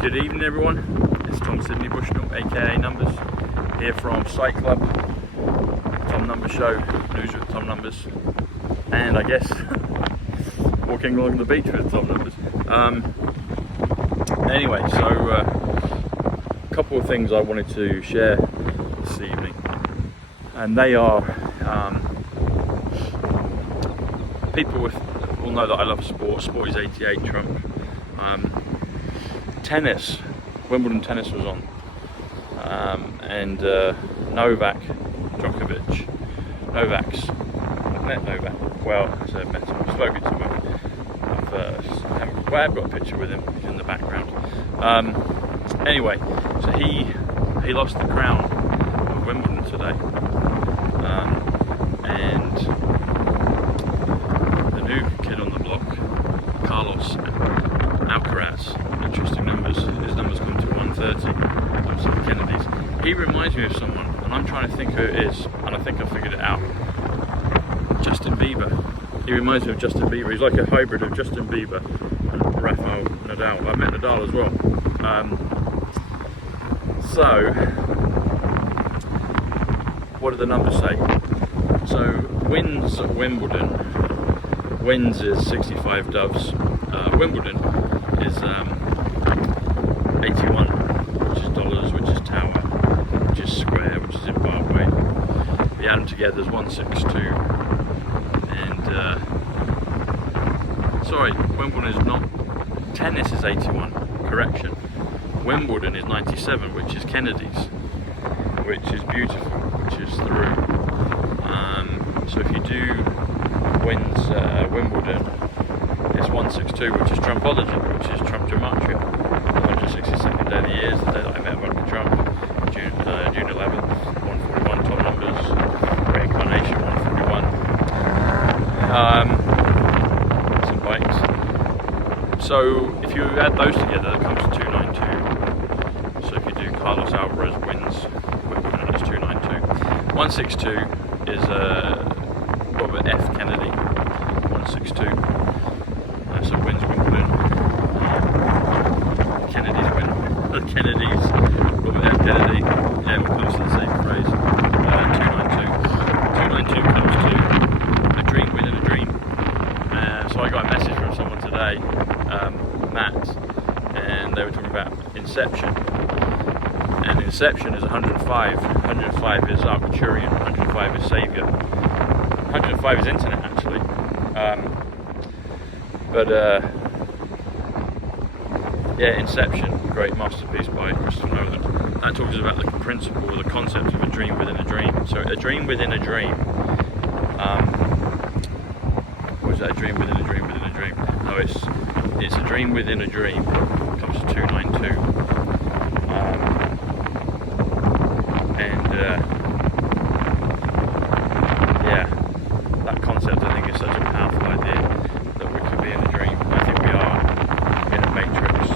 Good evening everyone, it's Tom Sydney Bushnell, aka Numbers, here from Psych Club, Tom Numbers Show, news with Tom Numbers, and I guess walking along the beach with Tom Numbers. Anyway, so a couple of things I wanted to share this evening, and they are, people will know that I love sport. Sport is 88 trump. Tennis, Wimbledon tennis was on, and Novak's, I've met Novak, well, I've met him, I've spoken to him, I've got a picture with him, he's in the background. Anyway, so he lost the crown of Wimbledon today, and the new kid on the block, Alcarez, interesting numbers, his numbers come to 130, comes to the Kennedys. He reminds me of someone, and I'm trying to think who it is, and I think I figured it out. Justin Bieber. He reminds me of Justin Bieber. He's like a hybrid of Justin Bieber and Rafael Nadal. I've met Nadal as well. So, what do the numbers say? So, wins at Wimbledon. Wins is 65 doves. Wimbledon is 81, which is dollars, which is tower, which is square, which is Zimbabwe. We add them together is 162. And sorry, Wimbledon is not. Tennis is 81. Correction. Wimbledon is 97, which is Kennedy's, which is beautiful, which is through. So if you do wins Wimbledon, it's 162, which is Trumpology, which is Trump Gematria. 162nd day of the year is the day that I met Uncle Trump, June 11th, 141, Tom Numbers, Reincarnation 141. Some bikes. So if you add those together, that comes to 292. So if you do Carlos Alvarez wins Wimbledon, it's 292. 162 is Robert F. Kennedy, 162. So wins Wimbledon. Kennedys win. Kennedys, Robert F. Kennedy, yeah, we're close to the same phrase. 292. 292 comes to a dream within a dream. So I got a message from someone today, Matt, and they were talking about Inception. And Inception is 105. 105 is Arcturian. 105 is Saviour. 105 is Internet, actually. Yeah, Inception, great masterpiece by Christopher Nolan. That talks about the principle, or the concept of a dream within a dream. So a dream within a dream. What is that? A dream within a dream within a dream? No, it's a dream within a dream. It comes to 292. Yeah, that concept I think is such a powerful idea that we could be in a dream. I think we are in a matrix,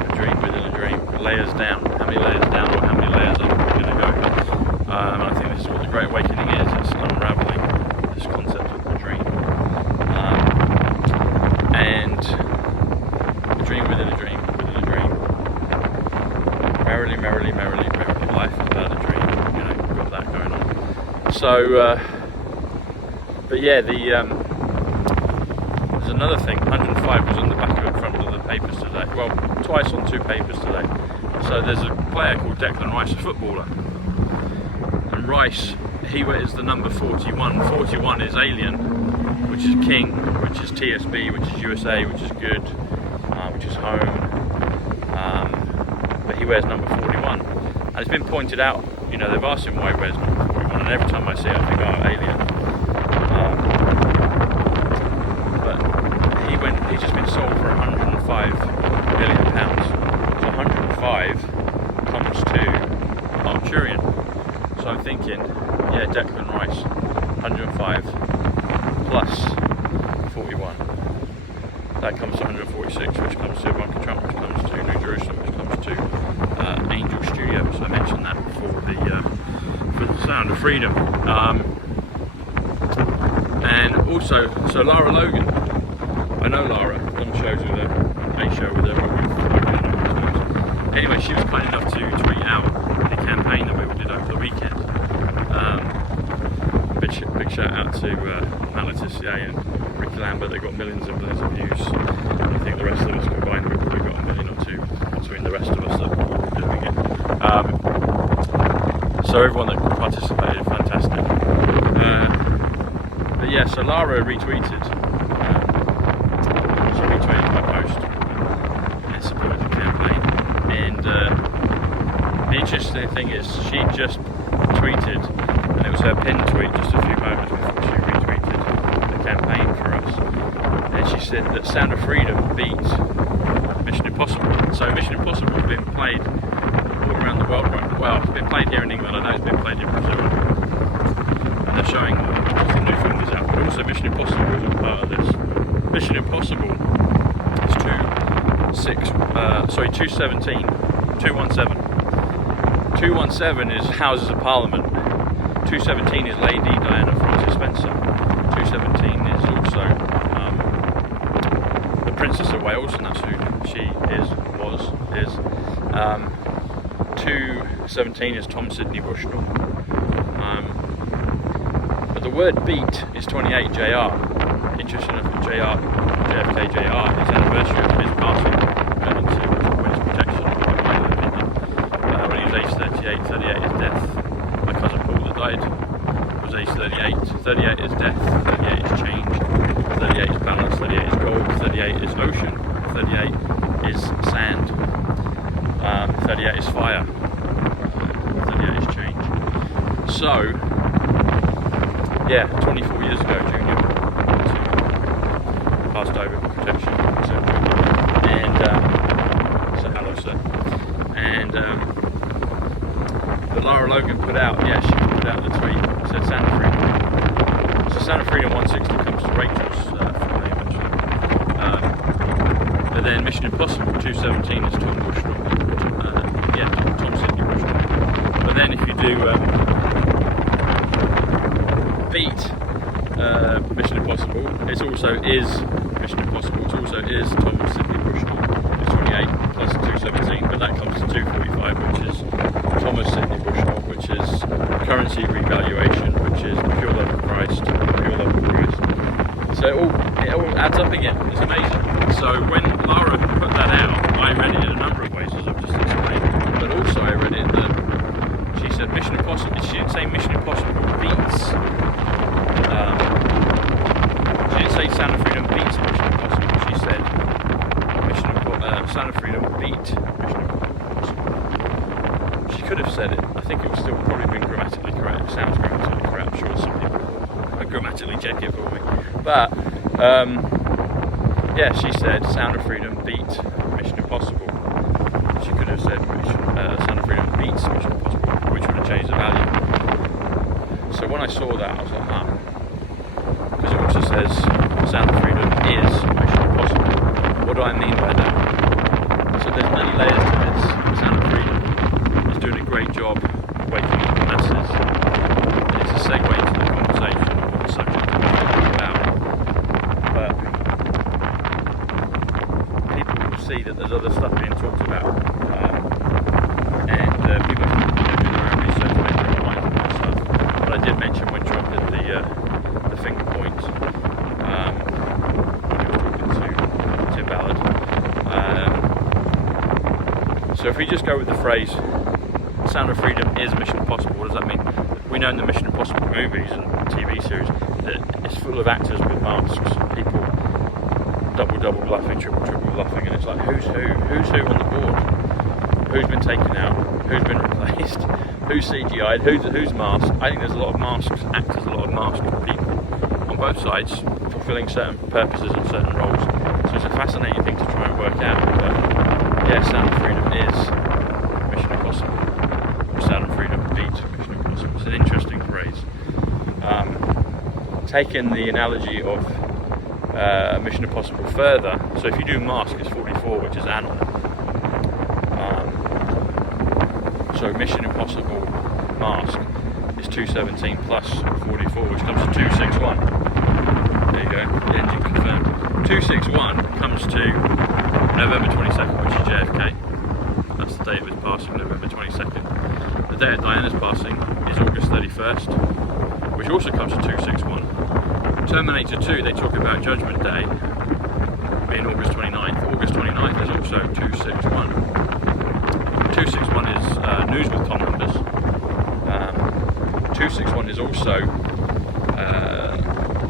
a dream within a dream. Layers down. How many layers down or how many layers up are we going to go? I think this is what the Great Awakening is. It's unraveling this concept of the dream. And a dream within a dream within a dream. Merrily, merrily, merrily, merrily, life is about a dream. You know, we've got that going on. So, but yeah, there's another thing. 105 was on the back of the front of the papers today. Well, twice on two papers today. So there's a player called Declan Rice, a footballer. And Rice, he wears the number 41. 41 is alien, which is king, which is TSB, which is USA, which is good, which is home. But he wears number 41. And it's been pointed out, you know, they've asked him why he wears number 41. And every time I see it, I think, oh, alien. He's just been sold for £105 million. So 105 comes to Arcturian. So I'm thinking, yeah, Declan Rice, 105 plus 41. That comes to 146, which comes to Bunker Trump, which comes to New Jerusalem, which comes to Angel Studio. So I mentioned that before for the Sound of Freedom. And also, so Lara Logan. I know Lara, I've done shows with her, a show with her, but we've spoken Anyway, she was kind enough to tweet out the campaign that we did over the weekend. Big shout out to Matt and Ricky Lambert. They got millions and millions of views. I think the rest of us combined, we probably got a million or two between the rest of us that were doing it. So everyone that participated, fantastic. But yeah, so Lara retweeted. She retweeted my post and supported the campaign. And the interesting thing is, she just tweeted, and it was her pinned tweet just a few moments before she retweeted the campaign for us. And she said that Sound of Freedom beat Mission Impossible. So Mission Impossible has been played all around the world right now. Well, it's been played here in England, I know it's been played in Brazil. And they're showing the new film is out, but also Mission Impossible is a part of this. Mission Impossible is 217. 217 is Houses of Parliament. 217 is Lady Diana Frances Spencer. 217 is also the Princess of Wales, and that's who she is. 217 is Tom Sidney Bushnell. But the word beat is 28 JR. Interesting enough, JFK Jr, his anniversary of his passing, going into witness protection, in my opinion. When he was age 38 is death. My cousin Paul that died was age 38. 38 is death, 38 is change, 38 is balance, 38 is gold, 38 is ocean, 38 is sand, 38 is fire, 38 is change. So, yeah, 24 years ago, Junior passed over for protection. And, so hello, sir. And, but Lara Logan put out, she put out the tweet, said Sound of Freedom. So Sound of Freedom 160 comes to Rachel's full name, actually. But then Mission Impossible 217 is Tom Bushnell. Tom Sidney Bushnell. But then if you do beat Mission Impossible, it also is Mission Impossible, it also is Tom Sidney Bushnell. It's 28 plus 217, but that comes to 245, which is Thomas Sidney Bushnell, which is currency revaluation, which is the pure love of Christ, So it all adds up again. It's amazing. So when Lara put that out, I read it in a number of ways, as I've just explained. But also I read it that she said Mission Impossible. She didn't say Mission Impossible beats. She didn't say Sound of Freedom beats Mission Impossible. She said Sound of Freedom beat Mission Impossible. She could have said it. I think it would still probably been grammatically correct. It sounds grammatically correct. I'm sure some people will grammatically check it for me. But she said Sound of Freedom beat Mission Impossible. She could have said Sound of Freedom beats Mission Impossible, which would have changed the value. So when I saw that, I was like, because it also says Sound of Freedom is Mission Impossible. What do I mean by that? So there's many layers to this. Sound of Freedom is doing a great job waking up the masses. And it's a segue into the conversation of what the subject is about. But people will see that there's other stuff being talked about. And people can do their own research, make their own mind on that stuff. But I did mention when Trump did the finger point when he was talking to Tim Ballard. So if we just go with the phrase Sound of Freedom is Mission Impossible, what does that mean? We know in the Mission Impossible movies and TV series that it's full of actors with masks, people double bluffing, triple bluffing, and it's like who's who on the board? Who's been taken out? Who's been replaced? Who's CGI'd? Who's masked? I think there's a lot of masked actors, a lot of masked people on both sides fulfilling certain purposes and certain roles. So it's a fascinating thing to try and work out. But yeah, Sound of Freedom is Mission Impossible. Sound of Freedom beats Mission Impossible. It's an interesting phrase. Taking the analogy of Mission Impossible further, so if you do mask, it's 44, which is animal. So Mission Impossible mask is 217 plus 44, which comes to 261. There you go, the engine confirmed. 261 comes to November 22nd, which is JFK. That's the date of his passing, November 22nd. The date of Diana's passing is August 31st, which also comes to 261. Terminator 2, they talk about Judgment Day being August 29th. August 29th is also 261. 261 is News with Tom numbers. 261 is also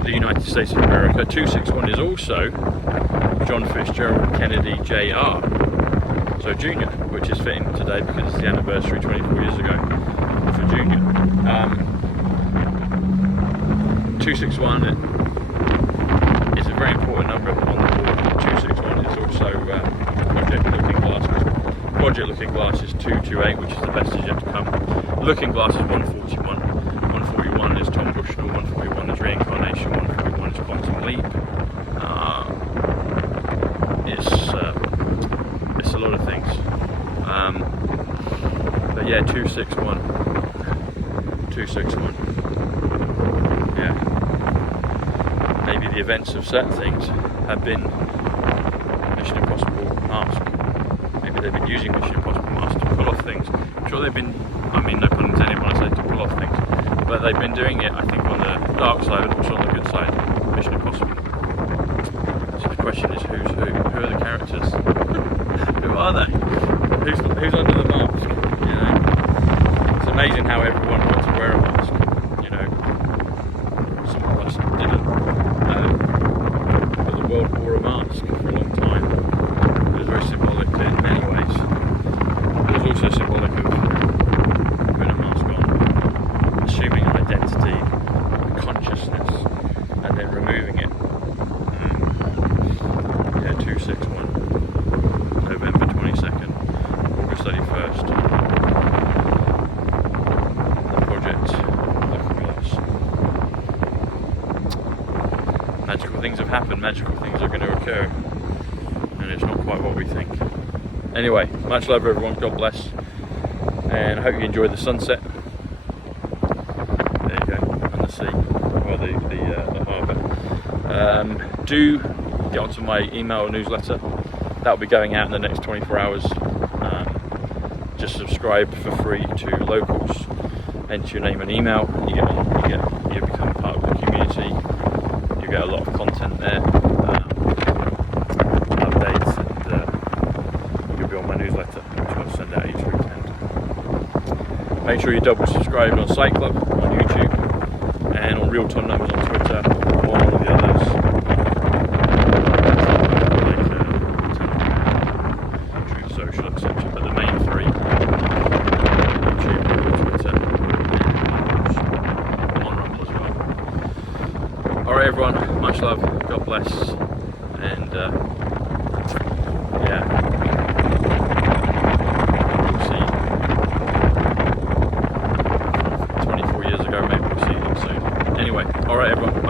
the United States of America. 261 is also John Fitzgerald Kennedy Jr. So Junior, which is fitting today because it's the anniversary 24 years ago for Junior. 261 is a very important number on the board. 261 is also Project Looking Glass. Project Looking Glass is 228, which is the best is yet to come. Looking Glass is 141. 141 is Tom Bushnell. 141 is Reincarnation. 141 is Quantum Leap. It's a lot of things. But yeah, 261. 261. Yeah. Maybe the events of certain things have been Mission Impossible mask. Maybe they've been using Mission Impossible mask to pull off things. I'm sure they've been, I mean, no pun intended when I say to pull off things, but they've been doing it, I think, on the dark side and also on the good side of Mission Impossible. So the question is, who's who? Who are the characters? Who are they? Who's under the mask? You know, it's amazing how everyone wants to wear a mask. You know, some of us didn't. But the world wore a mask for a long time. It was very symbolic in many ways. It was also symbolic of putting a mask on, assuming an identity, consciousness, and then removing it. Yeah, 261. November 22nd, August 31st. The Project Looking Glass. Magical things have happened, magical things are going to occur, and it's not quite what we think. Anyway, much love everyone, God bless, and I hope you enjoyed the sunset. There you go, and the sea, or the harbour. Do get onto my email newsletter. That'll be going out in the next 24 hours. Just subscribe for free to Locals, enter your name and email, and you become part of the community. You get a lot of content there, updates, and you'll be on my newsletter, which I'll send out each weekend. Make sure you're double subscribed on Psych on YouTube, and on Real Time Numbers on Twitter, or on all the others. Social, etc. But the main three, YouTube, Twitter, and on Rumble as well. Alright everyone, much love, God bless, and yeah, we'll see. 24 years ago, maybe we'll see you soon. Anyway, alright everyone.